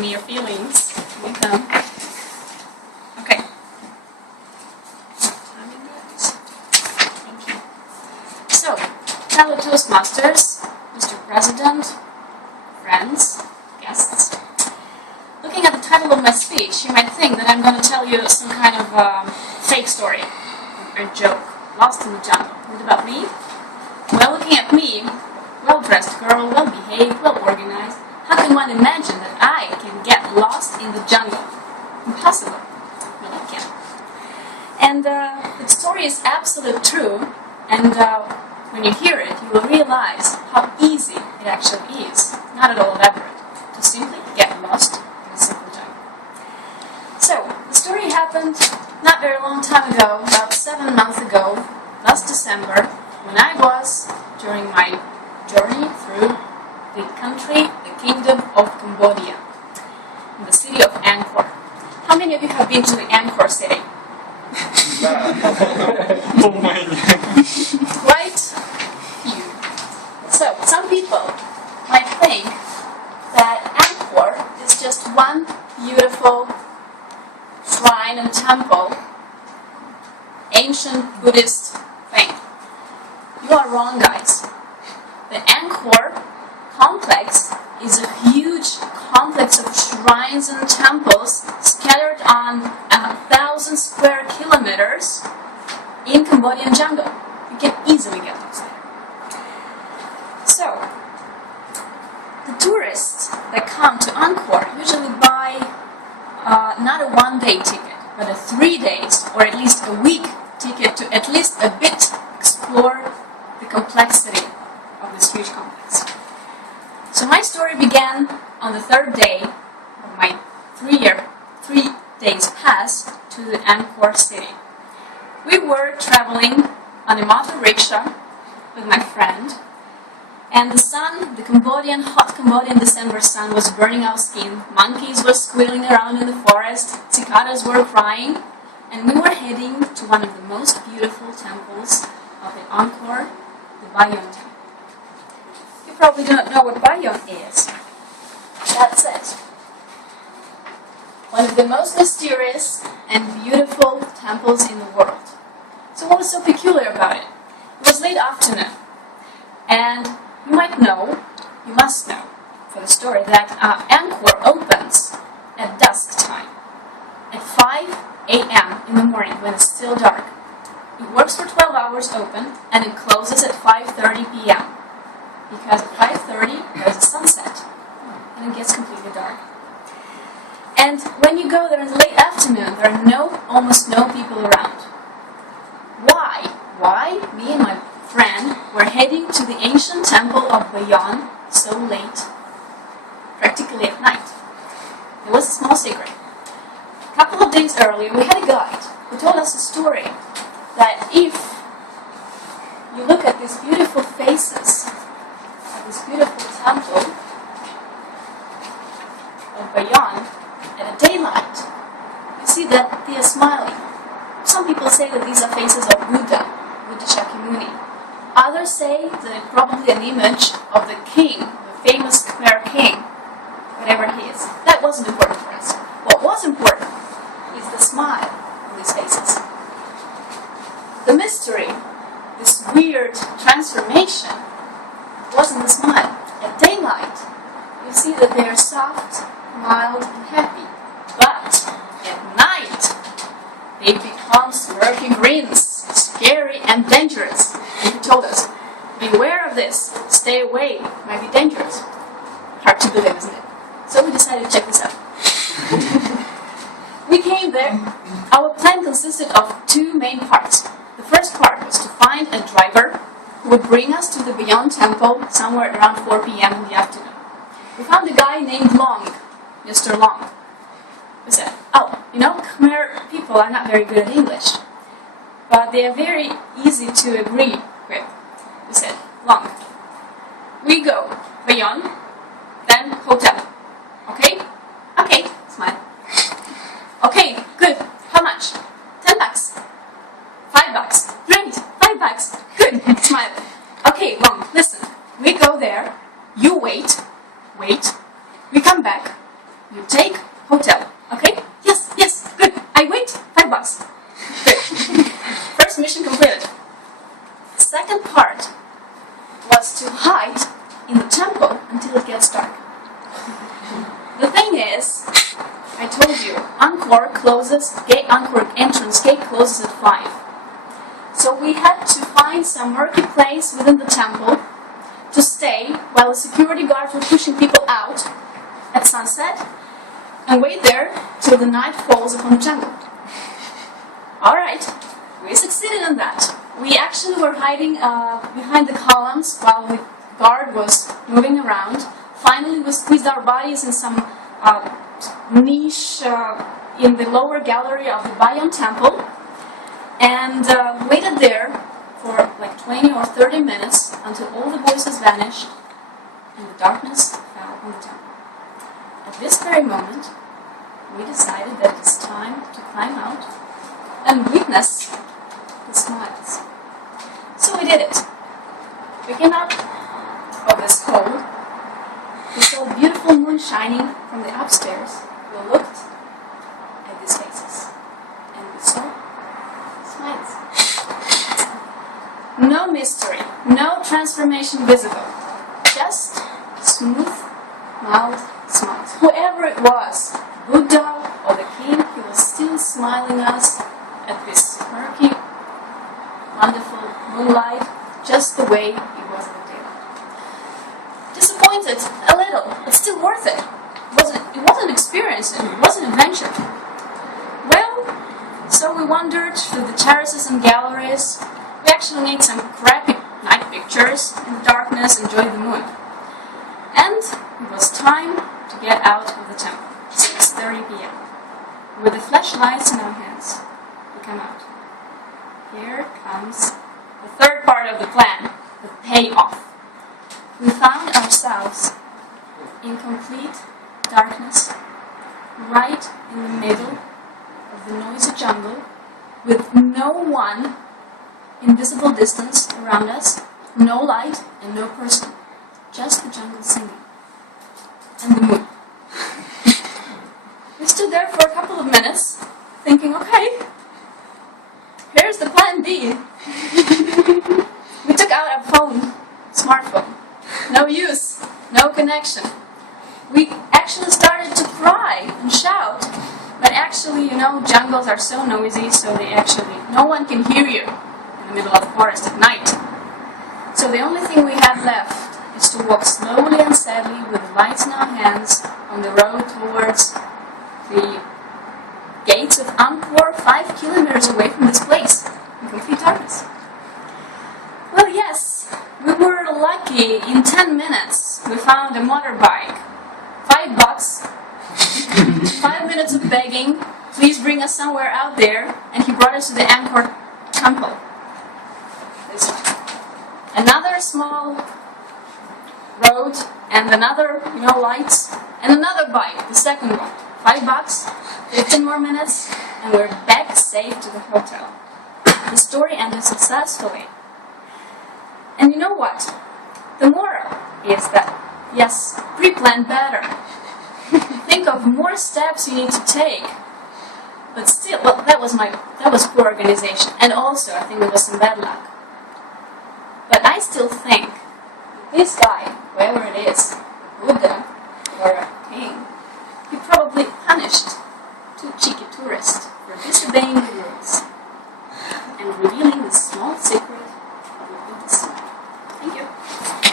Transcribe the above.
me your feelings with them. Okay. Thank you. So, fellow Toastmasters, Mr. President, friends, guests. Looking at the title of my speech, you might think that I'm going to tell you some kind of fake story or joke, lost in the jungle. What about me? Well, looking at me, well-dressed girl, well-behaved, well-organized, how can one imagine that I can get lost in the jungle? Impossible. Well, I can. And the story is absolutely true, and when you hear it, you will realize how easy it actually is, not at all elaborate, to simply get lost in a simple jungle. So, the story happened not very long time ago, about 7 months ago, last December, when I was, during my journey through the country, the kingdom of Cambodia, in the city of Angkor. How many of you have been to the Angkor city? Quite few. So, some people might think that Angkor is just one beautiful shrine and temple, ancient Buddhist thing. You are wrong, guys. The Angkor complex is a huge complex of shrines and temples scattered on 1,000 square kilometers in Cambodian jungle. You can easily get lost there. So, the tourists that come to Angkor usually buy not a one-day ticket, but a 3 days or at least a week ticket to at least a bit explore the complexity of this huge complex. So my story began on the third day of my 3 days pass to the Angkor city. We were traveling on a motor rickshaw with my friend, and the sun, the hot Cambodian December sun was burning our skin. Monkeys were squealing around in the forest, cicadas were crying, and we were heading to one of the most beautiful temples of the Angkor, the Bayon temple. You probably don't know what Bayon is. That's it. One of the most mysterious and beautiful temples in the world. So what was so peculiar about it? It was late afternoon, and you might know, you must know, for the story, that Angkor opens at dusk time, at 5 a.m. in the morning when it's still dark. It works for 12 hours open, and it closes at 5:30 p.m. Because at 5:30 there's a sunset, and it gets completely dark. And when you go there in the late afternoon, there are almost no people around. Why? Why me and my friend were heading to the ancient temple of Bayon so late, practically at night? There was a small secret. A couple of days earlier, we had a guide who told us a story that if you look at these beautiful faces of this beautiful temple of Bayon at a daylight, you see that they are smiling. Some people say that these are faces of Buddha Shakyamuni. Others say that it's probably an image of the king, the famous Khmer king, whatever he is. That wasn't important for us. What was important is the smile on these faces. The mystery, this weird transformation, wasn't the smile. At daylight, you see that they are soft, mild, and happy. But at night, they become smirky grins, scary and dangerous. And he told us, beware of this, stay away, it might be dangerous. Hard to believe, isn't it? So we decided to check this out. We came there. Our plan consisted of 2 main parts. The first part was to find a driver who would bring us to the Bayon temple somewhere around 4 p.m. in the afternoon. We found a guy named Long, Mr. Long. We said, Khmer people are not very good at English, but they are very easy to agree with. We said, Long, we go Bayon, then hotel. Okay? Okay, smile. Okay, good. How much? $10. $5. Great. $5. Good. Smile. Okay, Long, listen. We go there. You wait. We come back. You take hotel. Okay? Yes, yes, good. I wait. $5. Good. First mission completed. Second part was to hide in the temple until it gets dark. The thing is, I told you, Angkor entrance gate closes at 5. So we had to find some murky place within the temple to stay while the security guards were pushing people out at sunset and wait there till the night falls upon the jungle. Alright, we succeeded in that. We actually were hiding behind the columns while the guard was moving around. Finally, we squeezed our bodies in some niche in the lower gallery of the Bayon temple and waited there for like 20 or 30 minutes until all the voices vanished and the darkness fell on the temple. At this very moment, we decided that it's time to climb out and witness the smiles. So we did it. We came out of this hole. We saw a beautiful moon shining from the upstairs. We looked at these faces and we saw smiles. No mystery, no transformation visible. Just smooth, mild smiles. Whoever it was, Buddha or the king, he was still smiling us at this murky, wonderful moonlight, just the way it was in the daylight. Disappointed a little, but still worth it. It was an experience and it was an adventure. Well, so we wandered through the terraces and galleries. We actually made some crappy night pictures in the darkness, enjoyed the moon. And it was time to get out of the temple. 6:30 p.m. With the flashlights in our hands, we come out. Here comes the third part of the plan, the payoff. We found ourselves in complete darkness, right in the middle of the noisy jungle, with no one in visible distance around us, no light and no person, just the jungle singing, and the moon. We stood there for a couple of minutes, thinking, okay, here's the plan B. We took out our phone, smartphone. No use, no connection. We actually started to cry and shout, but actually, jungles are so noisy, so no one can hear you in the middle of the forest at night. So the only thing we had left is to walk slowly and sadly with the lights in our hands on the road towards the gates of Angkor, 5 kilometers away from this place, in complete darkness. Well, yes, we were lucky. In 10 minutes, we found a motorbike. $5. 5 minutes of begging, please bring us somewhere out there, and he brought us to the Angkor temple. This one. Another small road, and another, lights, and another bike, the second one. $5, 15 more minutes, and we're back safe to the hotel. The story ended successfully. And you know what? The moral is that, yes, pre-plan better. Think of more steps you need to take. But still, well, that was poor organization. And also, I think it was some bad luck. But I still think this guy, whoever it is, Buddha or a king, he probably punished 2 cheeky tourists for disobeying the rules.